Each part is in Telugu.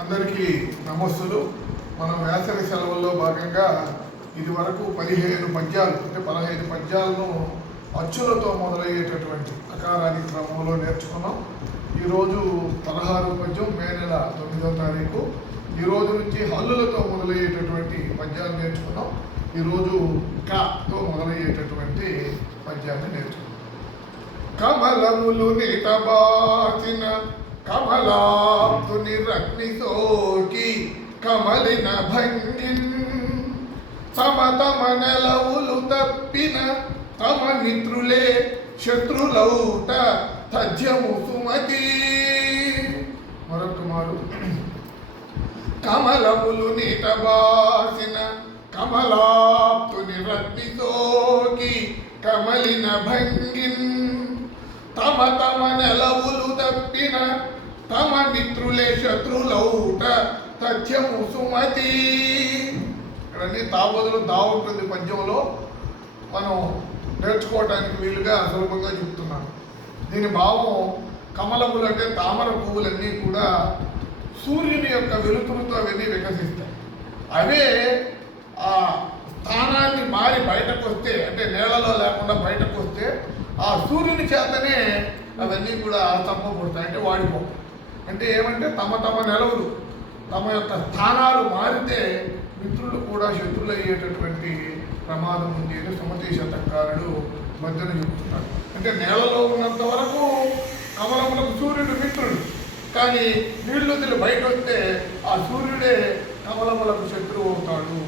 అందరికీ నమస్సులు. మనం వేసవి సెలవుల్లో భాగంగా ఇది వరకు 15 పద్యాలు అంటే 15 పద్యాలను అచ్చులతో మొదలయ్యేటటువంటి అకారాది క్రమంలో నేర్చుకున్నాం. ఈరోజు 16 పద్యం మే నెల 9వ తారీఖు. ఈరోజు నుంచి హల్లులతో మొదలయ్యేటటువంటి పద్యాలు నేర్చుకున్నాం. ఈరోజు కతో మొదలయ్యేటటువంటి పద్యాన్ని నేర్చుకున్నాం. కమలములు నిటబాసిన కమలాప్తుని రగ్ని సోకి కమలిన భంగిన్ తమ తమ నెలవులు తప్పిన తమ మిత్రులే శత్రులౌట తథ్యము సుమతి. మరొక మారు. కమలములు నిటబాసిన కమలాప్తుని రగ్ని సోకి కమలిన భంగిన్ తమ తమ నెలవులు తప్పిన తమ మిత్రులే శత్రులౌట తథ్యము సుమతి. ఇక్కడన్నీ తాబదులు దా ఉంటుంది పద్యంలో, మనం నేర్చుకోవటానికి వీలుగా సులభంగా చెప్తున్నాను. దీని భావం కమలములు అంటే తామర పువ్వులన్నీ కూడా సూర్యుని యొక్క వెలుతురుతో అవన్నీ వికసిస్తాయి. అవే ఆ స్థానాన్ని మారి బయటకు వస్తే, అంటే నేలలో లేకుండా బయటకు వస్తే ఆ సూర్యుని చేతనే అవన్నీ కూడా చంపబడతాయి, అంటే వాడిపోతాయి. అంటే ఏమంటే తమ తమ నెలవులు, తమ యొక్క స్థానాలు మారితే మిత్రులు కూడా శత్రులు అయ్యేటటువంటి ప్రమాదం ఉంది అని సుమతి శతకారుడు మధ్యన చెప్తున్నాడు. అంటే నేలలో ఉన్నంత వరకు కమలములకు సూర్యుడు మిత్రుడు, కానీ నీళ్లు వదిలి బయట వస్తే ఆ సూర్యుడే కమలములకు శత్రువు అవుతాడు.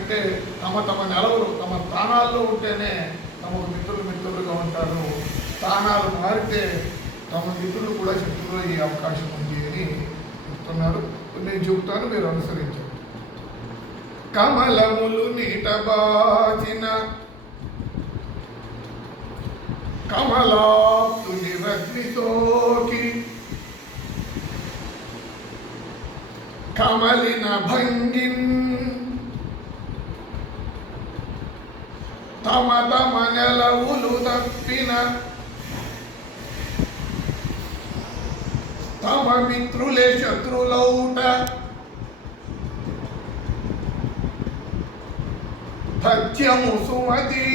అంటే తమ తమ నెలవులు తమ స్థానాల్లో ఉంటేనే తమకు మిత్రులుగా ఉంటారు. స్థానాలు మారితే తమ మిత్రులు కూడా శత్రువులు అయ్యే అవకాశం ఉంది అని చెప్తున్నారు. నేను చెబుతాను, మీరు అనుసరించండి. కమలములు నీటబాచిన కమలాప్తుని రగ్ని సోకి కమలిన భంగిన్ తమ తమ నెలవులు తప్పిన తమ మిత్రులే శత్రులౌట తథ్యము సుమతి.